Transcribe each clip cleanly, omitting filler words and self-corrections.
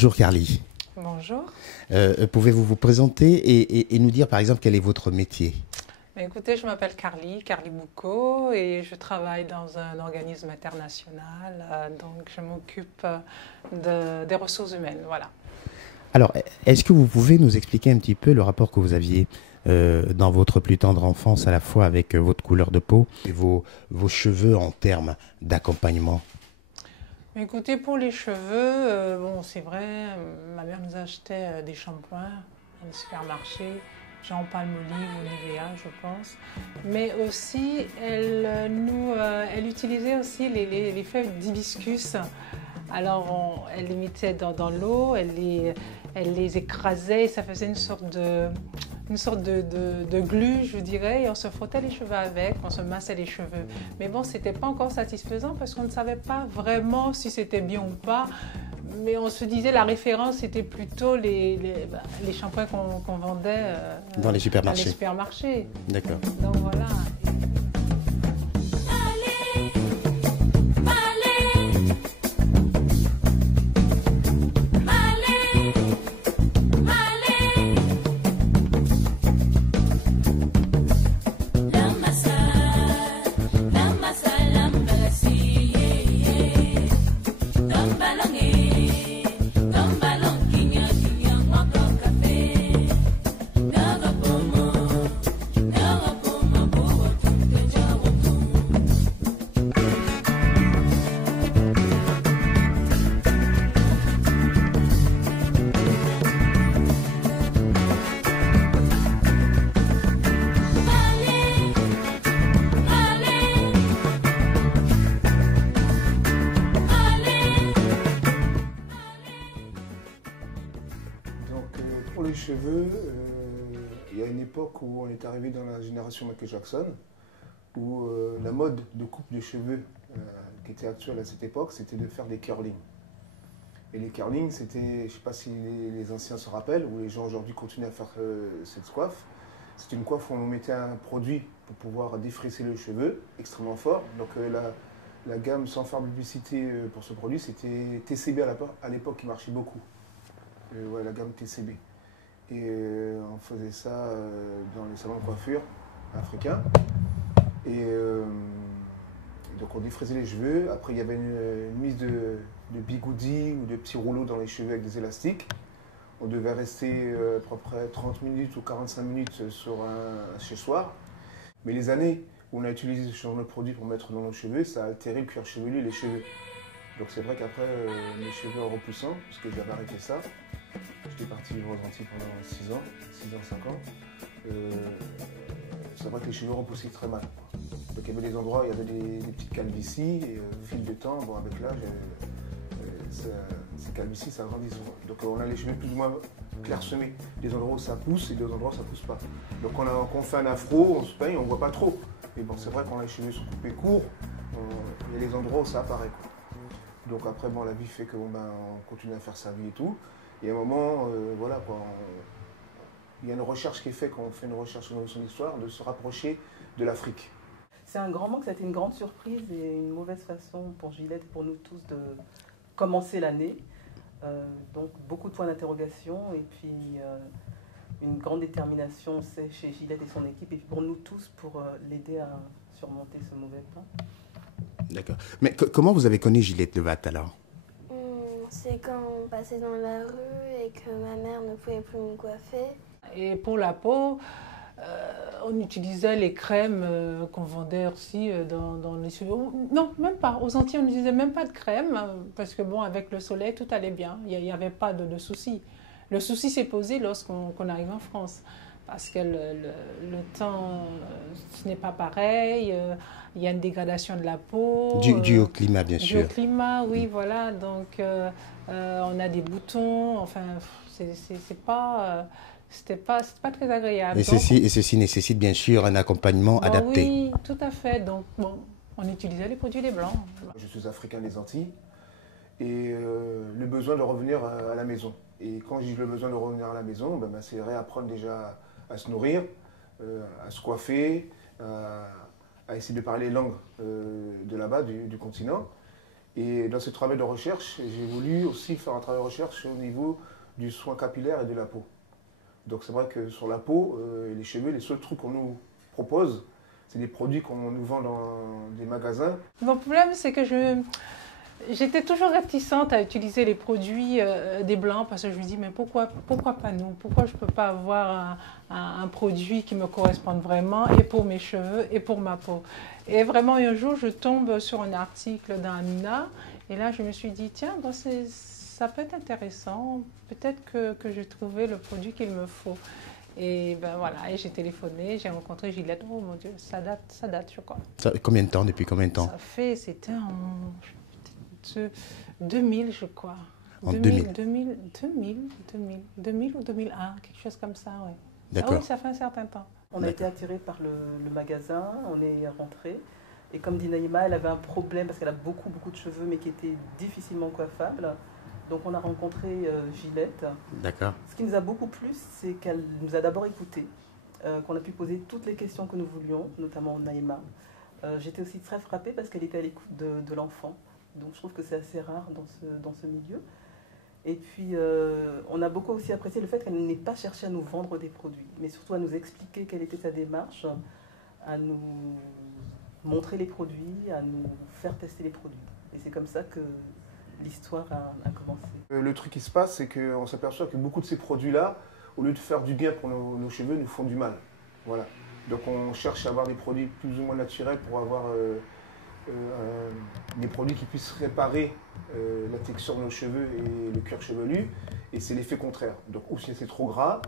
Bonjour Carly. Bonjour. Pouvez-vous vous présenter et nous dire par exemple quel est votre métier? Écoutez, je m'appelle Carly Boucaud et je travaille dans un organisme international, donc je m'occupe des ressources humaines, voilà. Alors, est-ce que vous pouvez nous expliquer un petit peu le rapport que vous aviez dans votre plus tendre enfance à la fois avec votre couleur de peau et vos cheveux en termes d'accompagnement? Écoutez, pour les cheveux, bon, c'est vrai, ma mère nous achetait des shampoings dans le supermarché, Jean Palmolive ou Nivea, je pense. Mais aussi, elle utilisait aussi les feuilles d'hibiscus. Alors, elle les mettait dans l'eau, elle les écrasait et ça faisait une sorte de glu, je dirais, et on se frottait les cheveux avec, on se massait les cheveux. Mais bon, c'était pas encore satisfaisant parce qu'on ne savait pas vraiment si c'était bien ou pas. Mais on se disait la référence c'était plutôt les shampoings qu'on vendait Dans les dans les supermarchés. supermarchés. D'accord. Donc voilà. Pour les cheveux, il y a une époque où on est arrivé dans la génération Michael Jackson, où la mode de coupe de cheveux qui était actuelle à cette époque, c'était de faire des curlings. Et les curlings, c'était, je ne sais pas si les anciens se rappellent, ou les gens aujourd'hui continuent à faire cette coiffe. C'était une coiffe où on mettait un produit pour pouvoir défrisser le cheveu extrêmement fort. Donc la gamme, sans faire de publicité pour ce produit, c'était TCB à l'époque qui marchait beaucoup. Ouais, la gamme TCB. Et on faisait ça dans les salons de coiffure africains. Et donc on défrisait les cheveux. Après, il y avait une mise de bigoudis ou de petits rouleaux dans les cheveux avec des élastiques. On devait rester à peu près 30 minutes ou 45 minutes sur un séchoir. Mais les années où on a utilisé ce genre de produit pour mettre dans nos cheveux, ça a altéré le cuir chevelu et les cheveux. Donc c'est vrai qu'après, mes cheveux repoussants, parce que j'avais arrêté ça, j'étais parti vivre aux Antilles pendant 6 ans, 5 ans. C'est vrai que les cheveux repoussaient très mal. Donc il y avait des endroits, il y avait des petites calvities, et au fil du temps, bon, avec l'âge, ces calvities, ça grandit souvent. Donc on a les cheveux plus ou moins clairsemés. Des endroits où ça pousse et des endroits où ça ne pousse pas. Donc quand on fait un afro, on se peigne, on ne voit pas trop. Mais bon, c'est vrai quand les cheveux sont coupés courts, il y a des endroits où ça apparaît, quoi. Donc après, bon, la vie fait que on continue à faire sa vie et tout. Et à un moment, voilà, quoi, il y a une recherche qui est faite quand on fait une recherche sur son histoire, de se rapprocher de l'Afrique. C'est un grand manque, ça a été une grande surprise et une mauvaise façon pour Gillette et pour nous tous de commencer l'année. Donc beaucoup de points d'interrogation et puis une grande détermination c'est chez Gillette et son équipe et pour nous tous pour l'aider à surmonter ce mauvais plan. D'accord. Mais comment vous avez connu Gillette Levatte alors? C'est quand on passait dans la rue et que ma mère ne pouvait plus me coiffer. Et pour la peau, on utilisait les crèmes qu'on vendait aussi dans les cheveux. Non, même pas. Aux Antilles, on n'utilisait même pas de crème parce que bon, avec le soleil, tout allait bien. Il n'y avait pas de souci. Le souci s'est posé lorsqu'on arrive en France. Parce que le temps, ce n'est pas pareil. Il y a une dégradation de la peau. Dû au climat, bien sûr. Dû au climat, oui, voilà. Donc, on a des boutons. Enfin, c'était pas très agréable. Et ceci nécessite bien sûr un accompagnement adapté. Oui, tout à fait. Donc, bon, on utilisait les produits des Blancs. Je suis africain des Antilles et le besoin de revenir à la maison. Et quand j'ai le besoin de revenir à la maison, c'est réapprendre déjà à se nourrir, à se coiffer, à essayer de parler les langues de là-bas, du continent. Et dans ce travail de recherche, j'ai voulu aussi faire un travail de recherche au niveau du soin capillaire et de la peau. Donc c'est vrai que sur la peau et les cheveux, les seuls trucs qu'on nous propose, c'est des produits qu'on nous vend dans des magasins. Mon problème, c'est que j'étais toujours réticente à utiliser les produits des Blancs parce que je me dis, mais pourquoi pas nous? Pourquoi je ne peux pas avoir un produit qui me corresponde vraiment et pour mes cheveux et pour ma peau? Et vraiment, un jour, je tombe sur un article d'Amina et là, je me suis dit, tiens, bon, ça peut être intéressant. Peut-être que j'ai trouvé le produit qu'il me faut. Et ben voilà, et j'ai téléphoné, j'ai rencontré Gillette. Oh mon Dieu, ça date, je crois. Combien de temps? Depuis combien de temps? C'était en 2000, je crois. En 2000 ou 2001, quelque chose comme ça, oui. D'accord. Ah oui, ça fait un certain temps. On a été attirés par le magasin, on est rentré. Et comme dit Naïma, elle avait un problème parce qu'elle a beaucoup de cheveux, mais qui étaient difficilement coiffables. Donc on a rencontré Gillette. D'accord. Ce qui nous a beaucoup plu, c'est qu'elle nous a d'abord écoutés, qu'on a pu poser toutes les questions que nous voulions, notamment Naïma. J'étais aussi très frappée parce qu'elle était à l'écoute de l'enfant. Donc je trouve que c'est assez rare dans ce milieu. Et puis on a beaucoup aussi apprécié le fait qu'elle n'ait pas cherché à nous vendre des produits, mais surtout à nous expliquer quelle était sa démarche, à nous montrer les produits, à nous faire tester les produits. Et c'est comme ça que l'histoire a commencé. Le truc qui se passe, c'est qu'on s'aperçoit que beaucoup de ces produits-là, au lieu de faire du bien pour nos cheveux, nous font du mal. Voilà. Donc on cherche à avoir des produits plus ou moins naturels pour avoir des produits qui puissent réparer la texture de nos cheveux et le cuir chevelu. Et c'est l'effet contraire. Donc ou si c'est trop gras,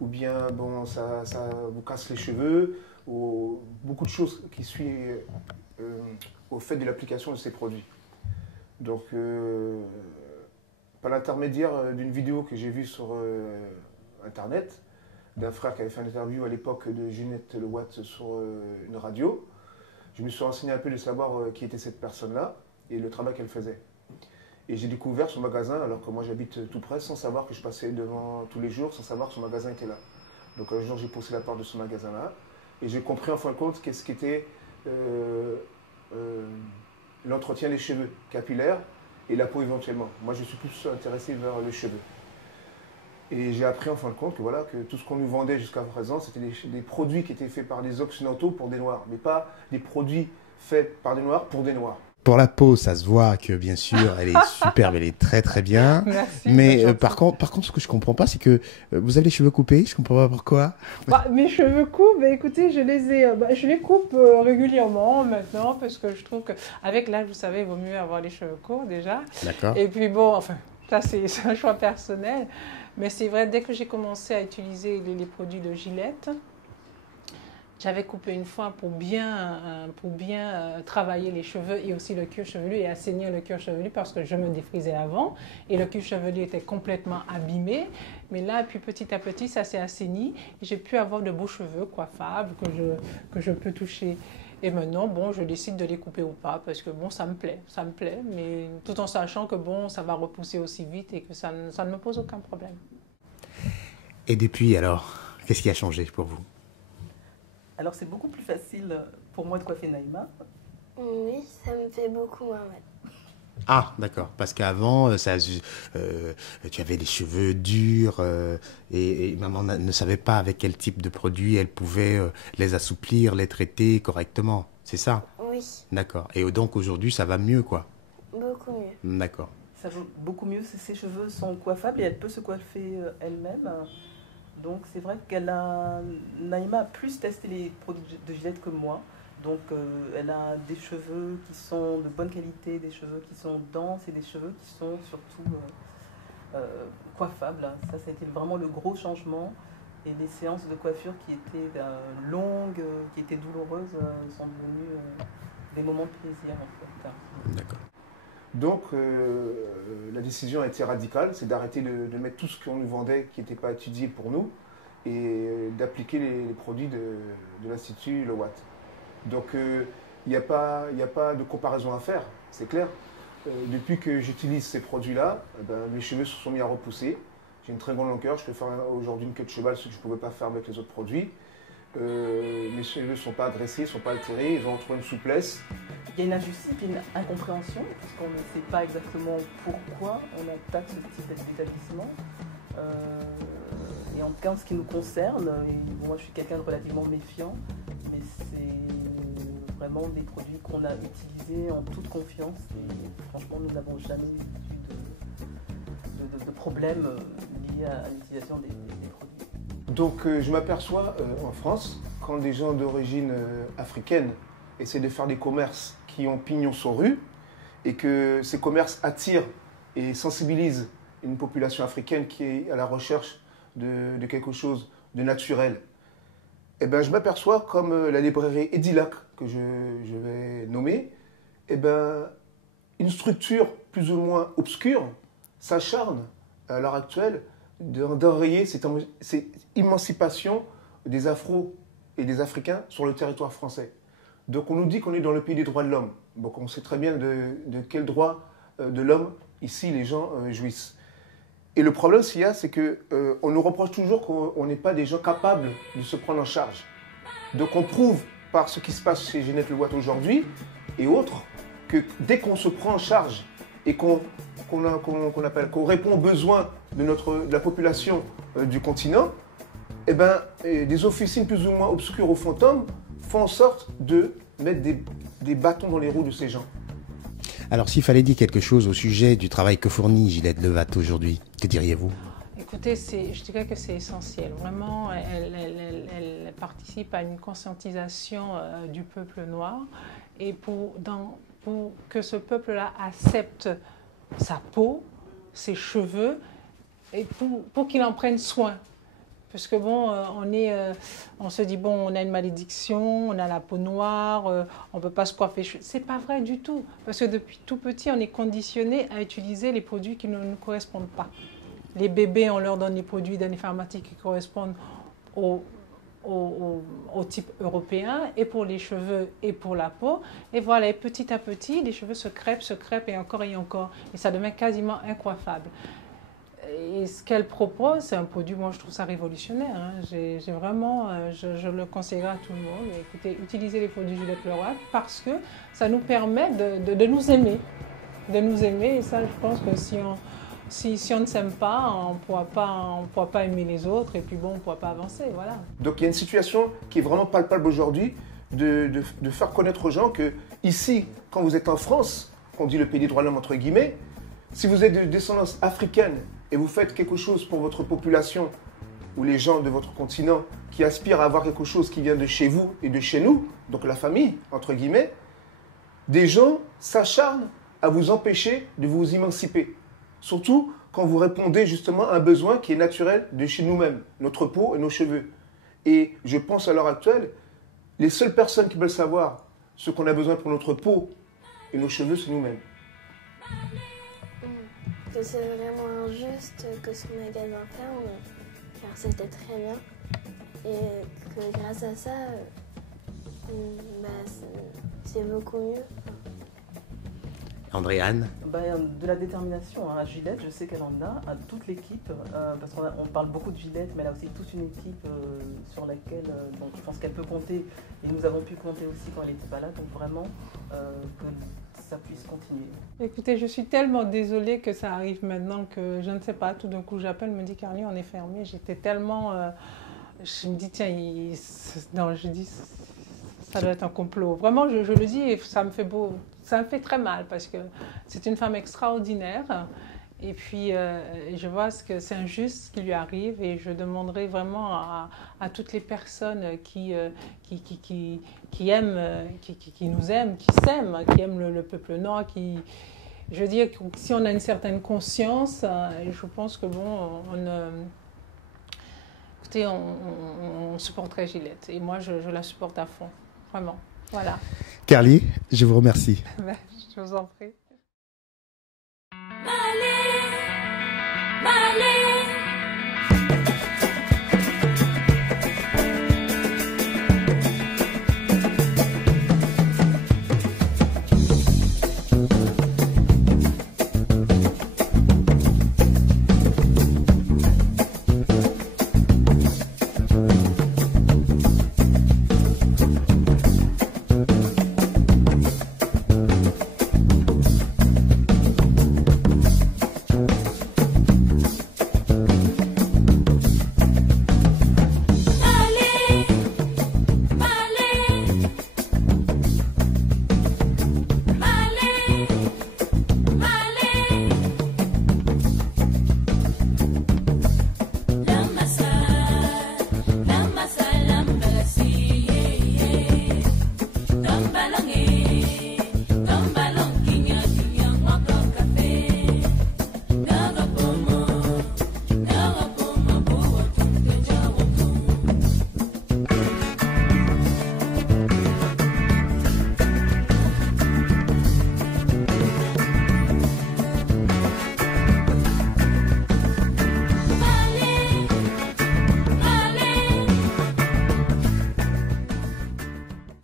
ou bien bon, ça vous casse les cheveux, ou beaucoup de choses qui suivent au fait de l'application de ces produits. Donc, par l'intermédiaire d'une vidéo que j'ai vue sur Internet, d'un frère qui avait fait une interview à l'époque de Ginette Lewatt sur une radio, je me suis renseigné un peu de savoir qui était cette personne-là et le travail qu'elle faisait. Et j'ai découvert son magasin, alors que moi j'habite tout près, sans savoir que je passais devant tous les jours, sans savoir que son magasin était là. Donc un jour j'ai poussé la porte de ce magasin-là et j'ai compris en fin de compte qu'est-ce qu'était l'entretien des cheveux capillaires et la peau éventuellement. Moi, je suis plus intéressé vers les cheveux. Et j'ai appris en fin de compte que, voilà, que tout ce qu'on nous vendait jusqu'à présent, c'était des produits qui étaient faits par des Occidentaux pour des Noirs, mais pas des produits faits par des Noirs pour des Noirs. Pour la peau, ça se voit que bien sûr, elle est superbe, elle est très très bien. Merci. Mais par contre, ce que je comprends pas, c'est que vous avez les cheveux coupés. Je comprends pas pourquoi. Mes cheveux coupent, écoutez, je les coupe régulièrement maintenant parce que je trouve qu'avec l'âge, vous savez, il vaut mieux avoir les cheveux courts déjà. D'accord. Et puis bon, enfin, ça c'est un choix personnel. Mais c'est vrai, dès que j'ai commencé à utiliser les produits de Gillette, j'avais coupé une fois pour bien travailler les cheveux et aussi le cuir chevelu et assainir le cuir chevelu parce que je me défrisais avant et le cuir chevelu était complètement abîmé. Mais là, puis petit à petit, ça s'est assaini et j'ai pu avoir de beaux cheveux coiffables que je peux toucher. Et maintenant, bon, je décide de les couper ou pas parce que bon, ça me plaît, mais tout en sachant que bon, ça va repousser aussi vite et que ça ne me pose aucun problème. Et depuis, alors, qu'est-ce qui a changé pour vous? Alors c'est beaucoup plus facile pour moi de coiffer Naïma. Oui, ça me fait beaucoup moins mal. Ah, d'accord. Parce qu'avant, tu avais les cheveux durs et maman ne savait pas avec quel type de produit elle pouvait les assouplir, les traiter correctement. C'est ça? Oui, D'accord. Et donc aujourd'hui, ça va mieux, quoi. beaucoup mieux. D'accord. Ça va beaucoup mieux, ses cheveux sont coiffables et elle peut se coiffer elle-même. Donc c'est vrai Naïma a plus testé les produits de Gillette que moi. Donc elle a des cheveux qui sont de bonne qualité, des cheveux qui sont denses et des cheveux qui sont surtout coiffables. Ça a été vraiment le gros changement. Et les séances de coiffure qui étaient longues, qui étaient douloureuses, sont devenues des moments de plaisir en fait. D'accord. Donc la décision a été radicale, c'est d'arrêter de mettre tout ce qu'on nous vendait qui n'était pas étudié pour nous et d'appliquer les produits de l'Institut Lewatt. Donc il n'y a pas de comparaison à faire, c'est clair. Depuis que j'utilise ces produits-là, mes cheveux se sont mis à repousser. J'ai une très grande longueur, je peux faire aujourd'hui une queue de cheval, ce que je ne pouvais pas faire avec les autres produits. Mes cheveux ne sont pas agressés, ne sont pas altérés, ils ont retrouvé une souplesse. il y a une injustice, il y a une incompréhension, puisqu'on ne sait pas exactement pourquoi on attaque ce type d'établissement. Et en tout cas, en ce qui nous concerne, moi je suis quelqu'un de relativement méfiant, mais c'est vraiment des produits qu'on a utilisés en toute confiance. Et franchement, nous n'avons jamais eu de problème lié à l'utilisation des produits. Donc je m'aperçois en France, quand des gens d'origine africaine essaient de faire des commerces qui ont pignon sur rue, et que ces commerces attirent et sensibilisent une population africaine qui est à la recherche de quelque chose de naturel, eh ben, je m'aperçois, comme la librairie Edilac, que je vais nommer, eh ben, une structure plus ou moins obscure s'acharne à l'heure actuelle d'enrayer cette émancipation des Afros et des Africains sur le territoire français. Donc on nous dit qu'on est dans le pays des droits de l'homme. Donc on sait très bien de quel droit de l'homme ici les gens jouissent. Et le problème s'il y a, c'est qu'on nous reproche toujours qu'on n'est pas des gens capables de se prendre en charge. Donc on prouve par ce qui se passe chez Ginette Le Goat aujourd'hui et autres que dès qu'on se prend en charge et qu'on répond aux besoins de la population du continent, eh ben, des officines plus ou moins obscures aux fantômes font en sorte de mettre des bâtons dans les roues de ces gens. Alors, s'il fallait dire quelque chose au sujet du travail que fournit Ginette Le Goat aujourd'hui, que diriez-vous? Écoutez, je dirais que c'est essentiel. Vraiment, elle participe à une conscientisation du peuple noir. Et pour que ce peuple-là accepte sa peau, ses cheveux, et pour qu'il en prenne soin. Parce que bon, on se dit, bon, on a une malédiction, on a la peau noire, on ne peut pas se coiffer. C'est pas vrai du tout. Parce que depuis tout petit, on est conditionné à utiliser les produits qui ne nous correspondent pas. Les bébés, on leur donne des produits d'informatique qui correspondent au type européen, et pour les cheveux et pour la peau. Et voilà, et petit à petit, les cheveux se crêpent et encore. Et ça devient quasiment incoiffable. Et ce qu'elle propose, c'est un produit, moi je trouve ça révolutionnaire. Hein. J'ai vraiment, je le conseillerais à tout le monde. Et écoutez, utilisez les produits Ginette Le Goat parce que ça nous permet de nous aimer. De nous aimer, et ça je pense que si on ne s'aime pas, on ne pourra pas aimer les autres, et puis bon, on ne pourra pas avancer, voilà. Donc il y a une situation qui est vraiment palpable aujourd'hui de faire connaître aux gens que ici, quand vous êtes en France, qu'on dit le pays des droits de l'homme entre guillemets, si vous êtes de descendance africaine et vous faites quelque chose pour votre population ou les gens de votre continent qui aspirent à avoir quelque chose qui vient de chez vous et de chez nous, donc la famille, entre guillemets, des gens s'acharnent à vous empêcher de vous émanciper. Surtout quand vous répondez justement à un besoin qui est naturel de chez nous-mêmes, notre peau et nos cheveux. Et je pense à l'heure actuelle, les seules personnes qui veulent savoir ce qu'on a besoin pour notre peau et nos cheveux, c'est nous-mêmes. Que c'est vraiment injuste que ce magasin ferme, car c'était très bien. Et que grâce à ça, c'est beaucoup mieux. Andréane? De la détermination à Gillette, je sais qu'elle en a, à toute l'équipe, parce qu'on parle beaucoup de Gillette, mais elle a aussi toute une équipe sur laquelle donc je pense qu'elle peut compter, et nous avons pu compter aussi quand elle n'était pas là, donc vraiment que ça puisse continuer. Écoutez, je suis tellement désolée que ça arrive maintenant que je ne sais pas, tout d'un coup j'appelle, me dit Carly, on est fermé, j'étais tellement... je me dis tiens, non, je dis ça doit être un complot. Vraiment, je le dis et ça me fait très mal parce que c'est une femme extraordinaire. Et puis, je vois que c'est injuste ce qui lui arrive et je demanderai vraiment à toutes les personnes qui aiment, qui nous aiment, qui s'aiment, qui aiment le peuple noir, je veux dire, si on a une certaine conscience, je pense que bon, écoutez, on supporterait Gillette et moi, je la supporte à fond, vraiment. Voilà. Carly, je vous remercie. Je vous en prie.